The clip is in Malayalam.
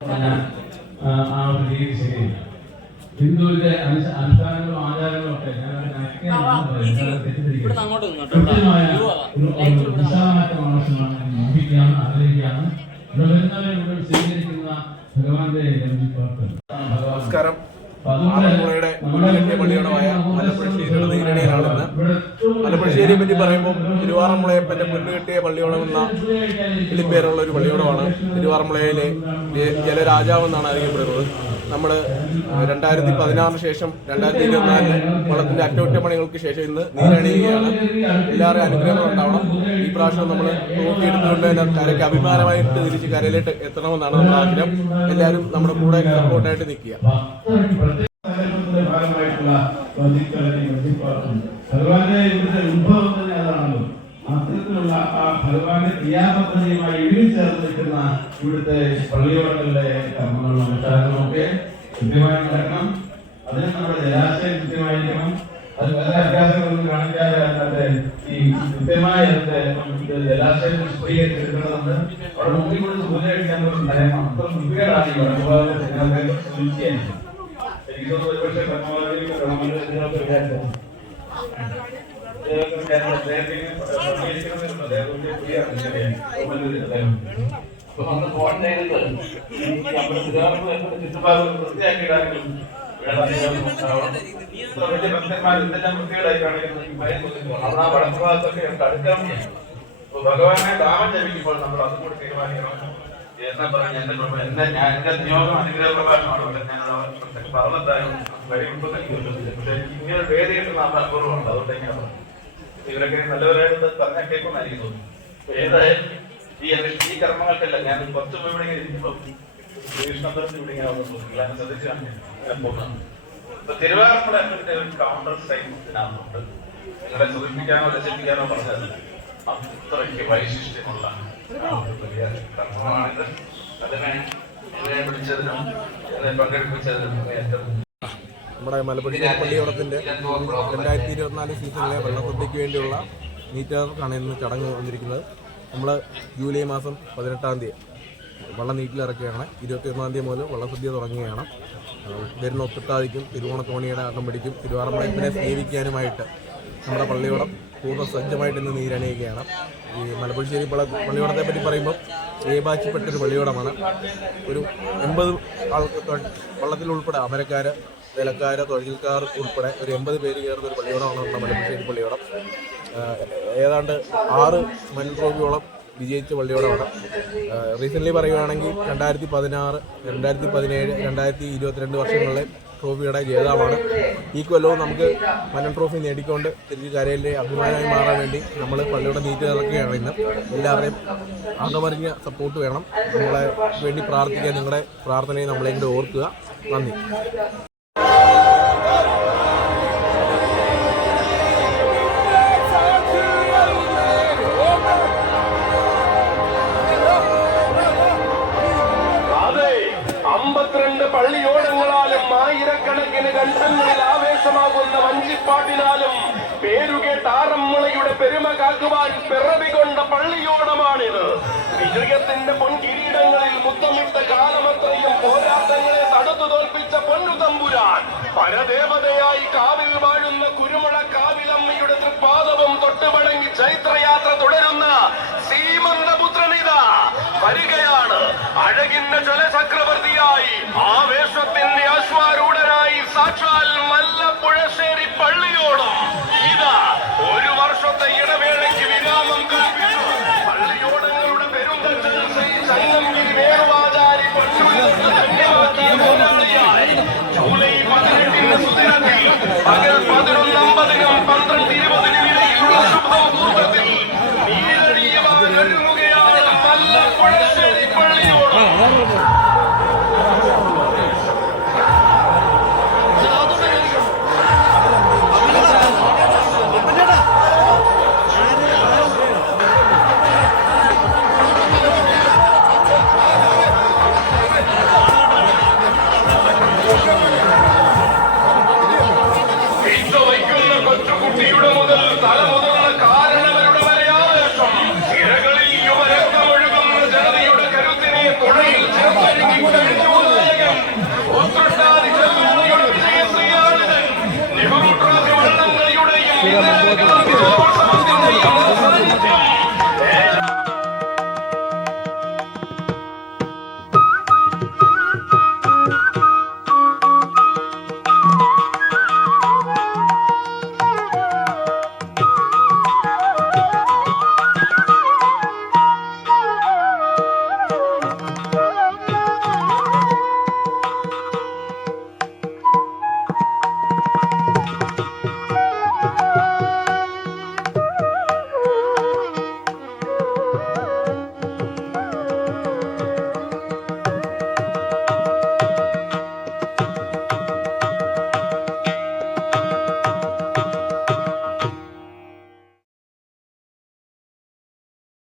ആ ഒരു രീതി ശരിയില്ല. ഹിന്ദുവിന്റെ അനുഷ്ഠാനങ്ങളും ആചാരങ്ങളും ഒക്കെ. കൃത്യമായ ഒരു ദിശാമാറ്റം ആവശ്യമാണ് മോഹിക്കുകയാണ് ആഗ്രഹിക്കുകയാണ്. ഇവിടെ വരുന്നവരെ സ്വീകരിക്കുന്ന ഭഗവാന്റെ നമസ്കാരം. ആലപ്പുഴയുടെ മുള്ളിലെ മലപ്പുഴ മലപ്പുഴശ്ശേരിയുടെ നീരണയിലാണെന്ന് മലപ്പുഴശ്ശേരിയെ പറ്റി പറയുമ്പോൾ തിരുവാറന്മുളയപ്പന്റെ മുന്നുകെട്ടിയ പള്ളിയോടം എന്ന പേരുള്ള ഒരു പള്ളിയോടമാണ്. തിരുവാറന്മുളയിലെ ജലരാജാവെന്നാണ് അറിയപ്പെടുന്നത്. നമ്മൾ രണ്ടായിരത്തി പതിനാറിന് ശേഷം രണ്ടായിരത്തി ഇരുപത്തിനാലിൽ വള്ളത്തിന്റെ അറ്റകുറ്റപ്പണികൾക്ക് ശേഷം ഇന്ന് നീരണിയുകയാണ്. എല്ലാവരുടെയും അനുഗ്രഹങ്ങൾ ഉണ്ടാവണം. ഈ പ്രാവശ്യം നമ്മൾ നോക്കിയെടുത്തുകൊണ്ട് തന്നെ കരയ്ക്ക് അഭിമാനമായിട്ട് തിരിച്ച് കരയിലേക്ക് എത്തണമെന്നാണ് നമ്മുടെ ആഗ്രഹം. എല്ലാവരും നമ്മുടെ കൂടെ സപ്പോർട്ടായിട്ട് നിൽക്കുക. ഇവിടുത്തെ ഉത്ഭവം തന്നെ അതാണല്ലോ. അത്തരത്തിലുള്ള ആ ഭഗവാന്റെ ക്രിയാപദ്ധതിയുമായി ഇഴിച്ചേർന്ന് നിൽക്കുന്ന ഇവിടുത്തെ പള്ളിയോടങ്ങളുടെ കർമ്മങ്ങളും അനുഷ്ഠാനങ്ങളും ഒക്കെ കൃത്യമായി നടക്കണം. അതിന് നമ്മുടെ ജലാശയം കൃത്യമായിരിക്കണം. അത് വേറെ അഭ്യാസങ്ങളൊന്നും കാണിക്കാതെ അല്ലാതെ ഈ കൃത്യമായ ജലാശയം സ്ത്രീകരിച്ചെടുക്കേണ്ടതുണ്ട് അവിടെ മുമ്പിൽ കൊണ്ട് സൂചന കഴിക്കാൻ പോലും ഭയം അത്ര വൃത്തികേടാണ് ഈ വടക്കുഭാഗത്ത് ഇതിനകത്ത് സൂചിക്കുകയാണ് എനിക്ക് തോന്നുന്നു ഒരുപക്ഷെ ഇതിനകത്ത് വിചാരിച്ചത്. ചുറ്റുപാട് ഉണ്ടാവണം. ഇത്ര വലിയ ഭക്തന്മാർ ഇതെല്ലാം വൃത്തികേടായി കാണിക്കുന്നത്. അവിടെ ആ വടക്ക് ഭാഗത്തൊക്കെ നമുക്ക് അടുക്കാൻ ഭഗവാനെ ദാമം ജപിക്കുമ്പോൾ നമ്മൾ അതും കൂടി തീരുമാനിക്കണം എന്നാ പറഞ്ഞ എന്റെ പ്രഭ എന്നെ ഞാൻ എന്റെ നിയോഗം അനുഗ്രഹ പ്രഭാഷണമാണ് ഇവിടെ ഞാൻ പറഞ്ഞതായും കഴിയുമ്പോൾ പക്ഷെ ഇങ്ങനെ വേദിയിട്ട് നാം അപൂർവമുണ്ട് അതുകൊണ്ട് പറഞ്ഞു ഇവരൊക്കെ നല്ലവരായിട്ട് പറഞ്ഞ കേൾക്കുമെന്നായിരിക്കും തോന്നുന്നു ഏതായാലും ഈ ഈ കർമ്മങ്ങൾക്കല്ല ഞാൻ കുറച്ച് പോയി ഇവിടെ ഇരിക്കുമ്പോൾ കൃഷ്ണപുരത്ത് ഇവിടെ ഞാൻ പോകുന്നത് അപ്പൊ തിരുവാറന്മുളയുടെ ഒരു കൗണ്ടർ സൈൻ നിങ്ങളെ സൂചിപ്പിക്കാനോ രസിപ്പിക്കാനോ പറഞ്ഞത് അത്രയ്ക്ക് വൈശിഷ്ട്യമുള്ള വലിയ കർമ്മമാണിത്. അതിനെ എന്നെ വിളിച്ചതിനും എന്നെ പങ്കെടുപ്പിച്ചതിനും ഏറ്റവും നമ്മുടെ മലപ്പുഴ പള്ളിയോടത്തിന്റെ രണ്ടായിരത്തി ഇരുപത്തിനാല് സീസണിലെ വെള്ളസദ്യയ്ക്ക് വേണ്ടിയുള്ള മീറ്ററാണ് ഇന്ന് ചടങ്ങ് വന്നിരിക്കുന്നത്. നമ്മൾ ജൂലൈ മാസം പതിനെട്ടാം തീയതി വള്ളം നീറ്റിലിറക്കുകയാണ്. ഇരുപത്തി ഒന്നാം തീയതി മുതൽ വള്ളസദ്യ തുടങ്ങുകയാണ്. വരുന്ന ഒത്തിട്ടാതിക്കും തിരുവോണത്തോണിയുടെ അകമ്പടിക്കും തിരുവാറമ്പളയത്തിനെ സേവിക്കാനുമായിട്ട് നമ്മുടെ പള്ളിയോടം പൂർണ സജ്ജമായിട്ട് ഇന്ന് നീരണിയുകയാണ്. ഈ മലപ്പുഴശ്ശേരി പള്ള പള്ളിയോടത്തെ പറ്റി പറയുമ്പോൾ ഏബാച്ചിപ്പെട്ടൊരു പള്ളിയോടമാണ്. ഒരു എൺപത് ആൾ വള്ളത്തിൽ ഉൾപ്പെടെ അമരക്കാർ നിലക്കാർ തൊഴിൽക്കാർ ഉൾപ്പെടെ ഒരു എൺപത് പേര് ചേർന്ന ഒരു പള്ളിയോടമാണ് നമ്മുടെ മലപ്പുറശ്ശേരി പള്ളിയോടം. ഏതാണ്ട് ആറ് മൺട്രോഫിയോളം വിജയിച്ച പള്ളിയോടമാണ്. റീസെന്റ്ലി പറയുകയാണെങ്കിൽ രണ്ടായിരത്തി പതിനാറ് രണ്ടായിരത്തി പതിനേഴ് രണ്ടായിരത്തി ഇരുപത്തിരണ്ട് വർഷങ്ങളിലെ ട്രോഫിയുടെ ജേതാവാണ്. ഈ കൊല്ലവും നമുക്ക് മന്നൻ ട്രോഫി നേടിക്കൊണ്ട് തിരിച്ച് കരയിലെ അഭിമാനമായി മാറാൻ വേണ്ടി നമ്മൾ പള്ളിയുടെ നീറ്റ് ഇറക്കുകയാണ് ഇന്ന്. എല്ലാവരുടെയും അകമറിഞ്ഞ സപ്പോർട്ട് വേണം. നമ്മളെ വേണ്ടി പ്രാർത്ഥിക്കാൻ നിങ്ങളുടെ പ്രാർത്ഥനയെ നമ്മളെ ഓർക്കുക. നന്ദി. പള്ളിയോടങ്ങളാലും ആയിരക്കണക്കിന് കണ്ഠങ്ങളിൽ ആവേശമാകുന്ന വഞ്ചിപ്പാട്ടിനാലും പേരുകേട്ട ആറന്മുളയുടെ പെരുമ കാക്കുവാൻ പിറവികൊണ്ട പള്ളിയോടമാണിത്. വിജയത്തിന്റെ പൊൻകിരീടങ്ങളിൽ മുത്തമിട്ട കാലമത്രയും പോരാട്ടങ്ങളെ തടുത്തു തോൽപ്പിച്ച പൊന്നു തമ്പുരാൻ. പരദേവതയായി കാവിൽ വാഴുന്ന കുരുമുള കാവിലമ്മയുടെ തൃപ്പാദവും തൊട്ടുവണങ്ങി പഴകിന്ന ജലചക്രവർത്തിയായി ആവേശത്തിന്റെ അശ്വാരൂഢനായി സാക്ഷാൽ മല്ലപ്പുഴ